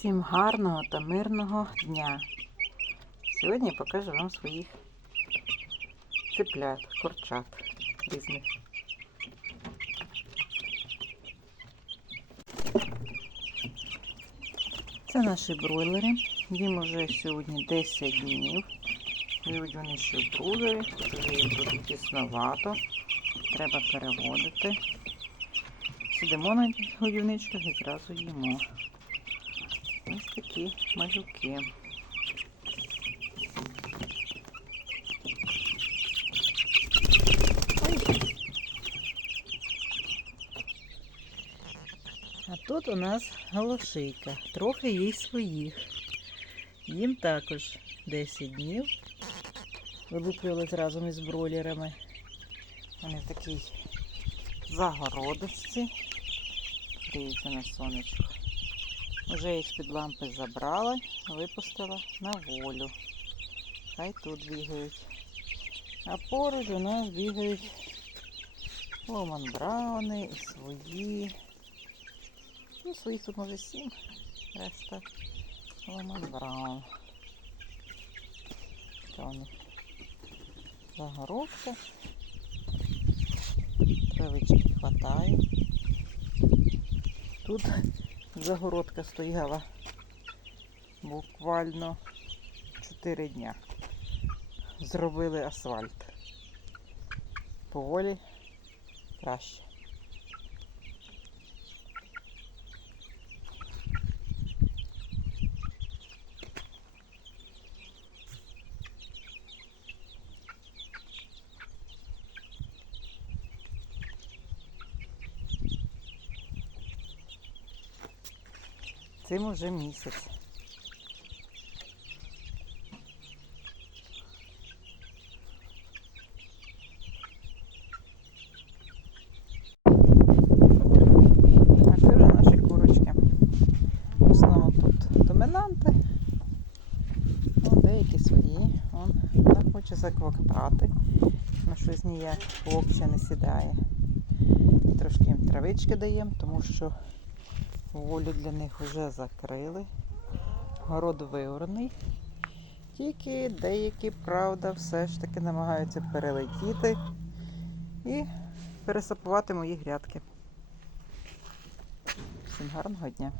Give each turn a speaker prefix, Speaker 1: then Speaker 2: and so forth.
Speaker 1: Всім гарного та мирного дня. Сьогодні я покажу вам своїх цеплят, курчат різних. Це наші бройлери. Їм уже сьогодні 10 днів. Живуть вони ще в брудері, вже їм буде тісновато. Треба переводити. Сидимо на годівничках і зразу їмо. Такі малюки. А тут у нас галошийка, трохи їй своїх. Їм також 10 днів. Вилуплювались разом із бройлерами. Вони в такій загородочці. Гріються на сонечку. Вже їх під лампи забрала, випустила на волю. Хай тут бігають. А поруч у нас бігають ломан брауни і свої. Ну, своїх тут може сім. Решта ломан браун. Це у них загородка. Травички хватає. Тут загородка стояла буквально 4 дня. Зробили асфальт. Поволі краще. Цим уже місяць. А це вже наші курочки. В основному тут доминанти. Ну, деякі свої. Вон, вона хоче заквактати. На щось ніяк ще не сідає. Трошки їм травички даємо, тому що волю для них вже закрили. Город вигорний. Тільки деякі, правда, все ж таки намагаються перелетіти і пересапувати мої грядки. Всім гарного дня!